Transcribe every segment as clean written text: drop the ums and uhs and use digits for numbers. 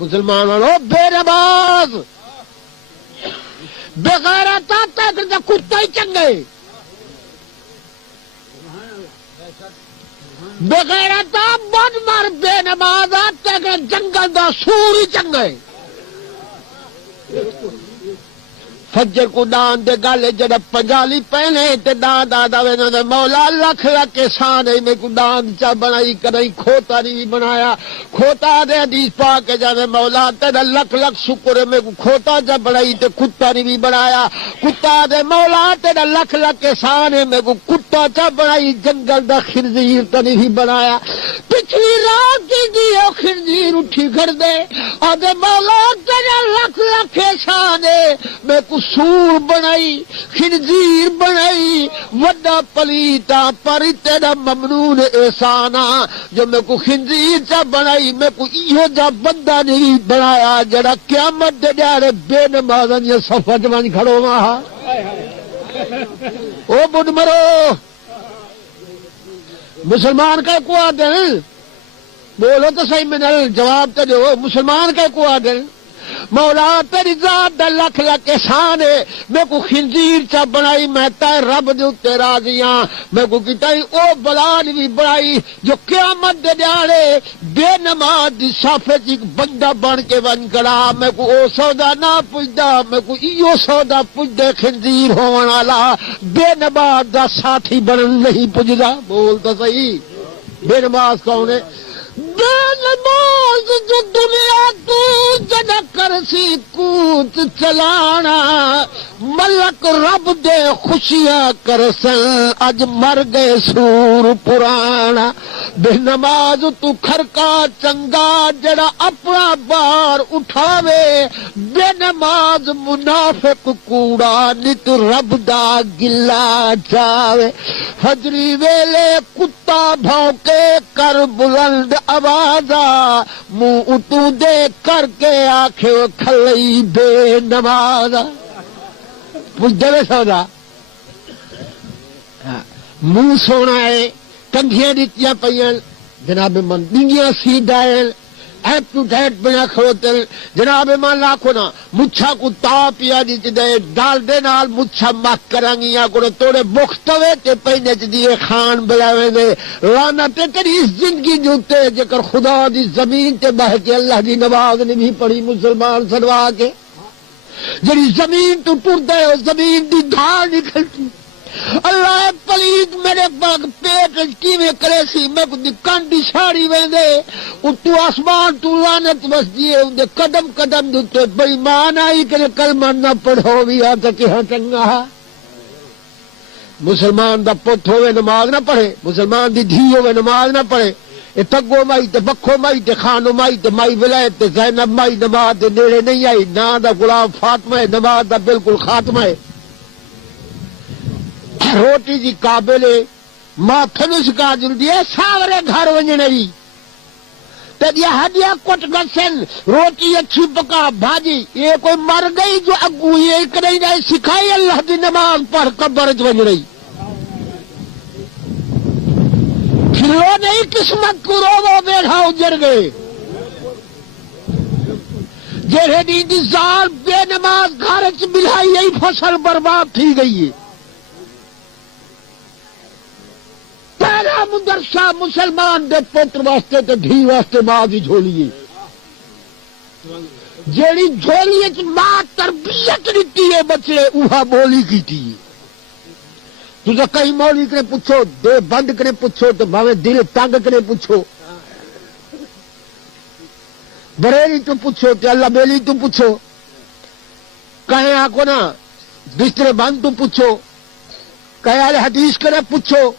مسلمانوں بے نماز بغیرت کتا ہی چنگے بغیرت بد مر بے نماز جنگل دا سور ہی چنگے فجر کو ڈان دے گالے جڑا پنجالی پہنے تے ڈان دادا وینا دے مولا لکھ لکھ کے سانے میں کو ڈان چا بنائی کدئی کھوتا نہیں بنایا کھوتا دے حدیث پا کے جانے مولا تیرا لکھ لکھ شکر میں کو کھوتا چا بنائی تے کتا نہیں بھی بنایا کتا دے مولا تیرا لکھ لکھ کے سانے میں کو کتا چا بنائی جنگل دا خنزیر تا نہیں بھی بنایا پچھلی رات کی دیو خنزیر اٹھی کر دے اور دے مولا تیرا لکھ لکھ کے سانے میں کو سور بنائی خنزیر بنائی وڈا پلیتا پر تیرا ممنون احسانا جو میں کو خنزیر چا بنائی میں کو ایہو جا بندہ نہیں بنایا جڑا قیامت دے دیارے بے نمازن یہ صفحہ جوان کھڑو گا او بدھ مرو مسلمان کا کو آدھر بولو تو صحیح میں جواب تو دو مسلمان کا کو آدھر مولا تیری ذات دا لکھ لکھ احسان ہے میں کو خنزیر چا بنائی میں تے رب دے اتے راضیاں میں کو کتائی او بلان بھی بنائی جو قیامت دے دیارے بے نماز دی صافے ایک بندہ بن کے بن کرا میں کو او سودا نہ پوچھدا میں کو ایو سودا پوچھ دے خنزیر ہون والا بے نماز دا ساتھی بنن نہیں پوچھدا بول تو صحیح بے نماز کون ہے بے نماز جو دنیا تو جنہ کرسی کوت چلانا ملک رب دے خوشیاں کرسن اج مر گئے سور پرانا بے نماز تو کھرکا چنگا جڑا اپنا بار اٹھاوے بے نماز منافق کوڑا نت رب دا گلا چاوے فجری ویلے کتا بھونکے کر بلند آوازا منہ اتو دے کر کے آکھے کھلئی بے نمازا پوچھ دے سودا منہ سونا ہے کنگھیاں دیتیاں پئیاں جناب من ڈنگیاں سیدھائیں ایپ ٹو ڈیٹ بنا کھڑوتے جناب من لاکھو نا مچھا کو تا پیا دیتی دے ڈال دے نال مچھا مک کرانگیاں کو توڑے بختوے تے پہنے چ دیئے خان بلاوے دے لانا تے تیری اس زندگی جوتے جکر خدا دی زمین تے بہ کے اللہ دی نواز نے بھی پڑھی مسلمان سنوا کے جڑی زمین تو ٹر دے زمین دی دھار نکلتی اللہ پلید میرے باغ پیٹ کیویں کرے سی میں کو کانڈی ساڑی ویندے اتو آسمان تو لعنت بس دیے اندے قدم قدم دے بڑی مان آئی کہ کلمہ نہ پڑھو بھی آ تک ہاں چنگا مسلمان دا پت ہوئے نماز نہ پڑھے مسلمان دی دھی ہوئے نماز نہ پڑھے اے تگو مائی تے بکھو مائی تے خانو مائی تے مائی ولایت تے زینب مائی نماز دے نیڑے نہیں آئی نا دا غلام فاطمہ نماز دا بالکل خاتمہ ہے روٹی جی قابل ماں پھنس کا جلدی ہے ساورے گھر ونجنئی تے دیا ہڈیاں کٹ گسن روٹی اچھی پکا بھاجی یہ کوئی مر گئی جو اگو یہ کرے نہیں سکھائی اللہ دی نماز پڑھ قبر وچ ونجنئی کھلو نہیں قسمت کو رو بیٹھا اجڑ گئے جہے دی زال بے نماز گھر چ ملائی یہی فصل برباد تھی گئی ہے پہلا مدرسہ مسلمان دے پتر واسطے تے دھی واسطے ماں دی جھولی جیڑی جھولی وچ ماں تربیت دتی ہے بچے اوہا بولی کیتی تجھے کئی مولی کرے پوچھو دے بند کرے پوچھو تو بھاوے دل تنگ کرے پوچھو بریلی تو پوچھو تے اللہ بیلی تو پوچھو کہیں آکو نا بستر بند تو پوچھو کہیں آلے حدیث کرے پوچھو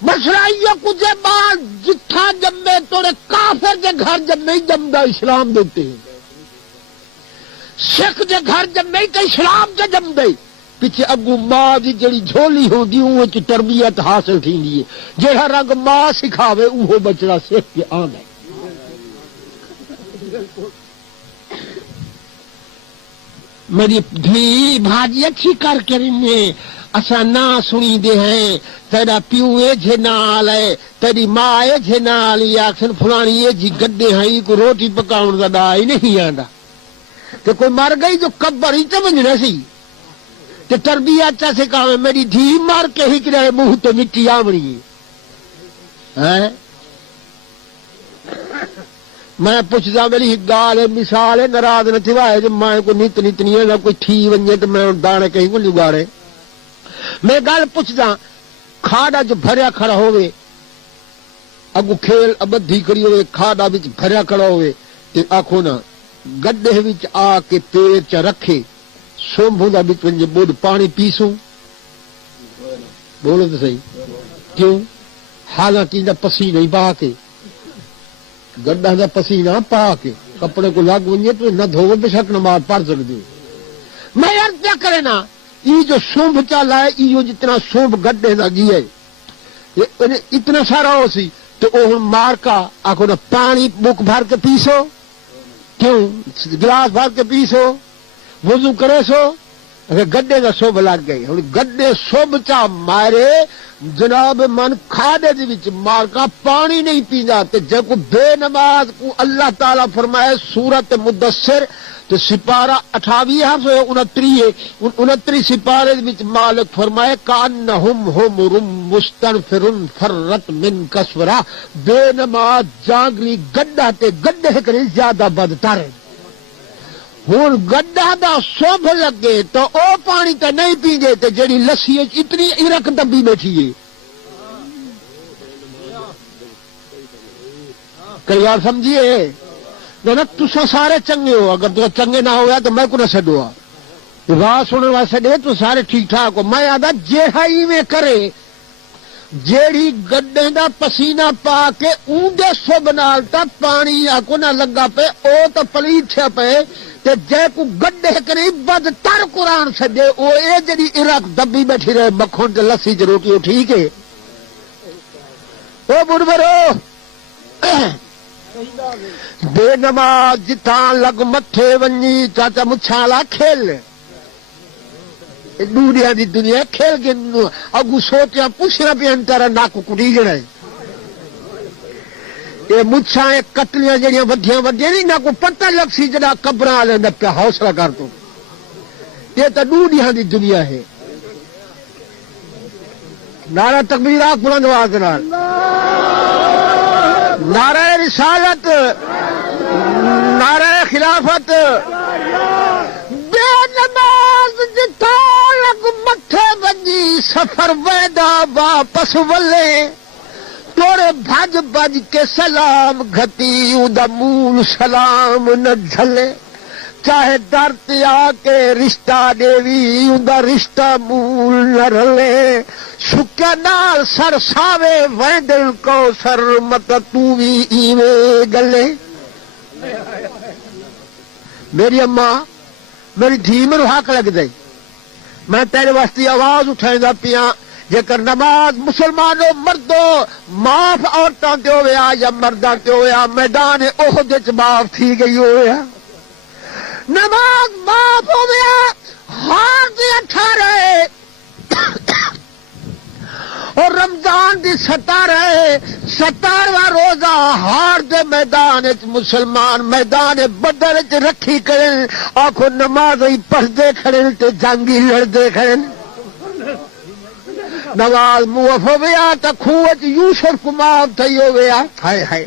مسرائیوں کو جے بعد جتھا جمے توڑے کافر دے گھر جب نہیں جمدا اسلام دیتے ہیں سکھ دے گھر جب نہیں تو اسلام دے جم دے پیچھے اگو ماں دی جڑی جھولی ہوندی اوہ چ تربیت حاصل تھیندی ہے جہا رنگ ماں سکھاوے اوہ بچڑا سکھ کے آندا ہے میری دھی بھاجی اچھی کر کے رہنے اسا نہ سنی دے ہیں تیرا پیو اے جے نال ہے تیری ماں اے جے نال یا اکثر فلانی اے جی گڈے ہیں کو روٹی پکاؤن دا ڈا ہی نہیں آندا تے کوئی مر گئی جو قبر ہی سمجھنا سی تے تربیت چا سکھاوے میری دھی مر کے ہی کرے منہ تو مٹی آمڑی ہے میں پوچھدا میری گال مثال ناراض نہ تھوائے جو میں کو نیت نیتنی ہے کوئی تھی ونجے تو میں دانے کہیں کو لگاڑے میں گل پوچھدا کھاڑا جو بھریا کھڑا ہوئے اگو کھیل ابدھی کری ہوئے کھاڑا وچ بھریا کھڑا ہوئے تے آکھو نا گڈے وچ آ کے پیر چ رکھے سومبھوں دا وچ ونجے بود پانی پیسوں بولو تو صحیح کیوں حالانکہ دا پسینہ ہی بہا کے گڈا دا پسینہ پا کے کپڑے کو لگ ونجے تو نہ دھوے بے شک نماز پڑھ سکتے ہو میں عرض کیا کرے نا یہ جو سونب چلا ہے یہ جتنا سونب گڈے دا گیا ہے اتنا سارا ہو سی تو وہ مار کا آخو نا پانی بک بھر کے پیسو کیوں گلاس بھر کے پیسو وضو کرے سو گڈے دا سونب لگ گئی ہوں گڈے سونب چا مارے جناب من کھادے دے وچ مار کا پانی نہیں پیندا تے جے کو بے نماز کو اللہ تعالی فرمائے سورۃ مدثر تے سپارہ 28 سپارے دے وچ مالک فرمائے کانہم حمر مستنفر فرت من کسورا بے نماز جانگری گڈا تے گڈے کرے زیادہ بدتر ہوں گڈا دا سوبھ لگے تو او پانی تے نہیں پیجے تے جڑی لسی اتنی ارک دبی بیٹھی ہے کئی بار سمجھیے نا تسا سارے چنگے ہو اگر تو چنگے نہ ہوا تو میں کو نہ چڈوا واہ سننے واسطے دے تو سارے ٹھیک ٹھاک ہو میں آدھا جیڑا میں کرے جیڑی گڈے دا پسینہ پا کے اونڈے سب نال تا پانی آکو نہ لگا پے او تو پلیت تھیا پے تے جے کو گڈے کرے بدتر قرآن سجے او اے جڑی عراق دبی بیٹھی رہے مکھن تے لسی چ روٹی او ٹھیک ہے او بربرو بے نماز جتھاں لگ متھے ونجی چاچا مچھالا کھیل دنیا دی دنیا کھیل کے اگو سوچیا پوچھنا پہ تیرا ناک کٹی جڑا ہے یہ مچھا کٹلیاں جڑیاں ودیاں ودیاں نہیں نہ کو پتہ لگ سی جڑا قبراں والے دا پیا حوصلہ کر تو یہ تو دنیا دی دنیا ہے نعرہ تکبیر آکھ بلند آواز نال نعرہ رسالت نعرہ خلافت بے نماز جتا لگ متھے بجی سفر ویدا واپس ولے توڑے بھج بج کے سلام گھتی ادا مول سلام نہ جھلے چاہے درد آ کے رشتہ دیوی ادا رشتہ مول نہ رلے شکیا نال سر ساوے ویندل کو سر مت تو بھی ایویں گلے میری اماں میری دھی میں حق لگ گئی میں تیرے واسطے آواز اٹھائیں دا پیاں جے کر نماز مسلمانوں مردو معاف عورتاں تے ہویا یا مرداں تے ہویا میدان احد وچ معاف تھی گئی ہویا نماز معاف ہویا ہار دی 18 اور رمضان دی 17واں روزہ ہار دے میدان مسلمان میدان بدر چ رکھی کرن آخو نماز ہی پڑھتے کھڑے تے جنگی لڑتے کھڑے نماز معاف ہو گیا تو خوہ یوسف کو معاف تھی ہو گیا ہائے ہائے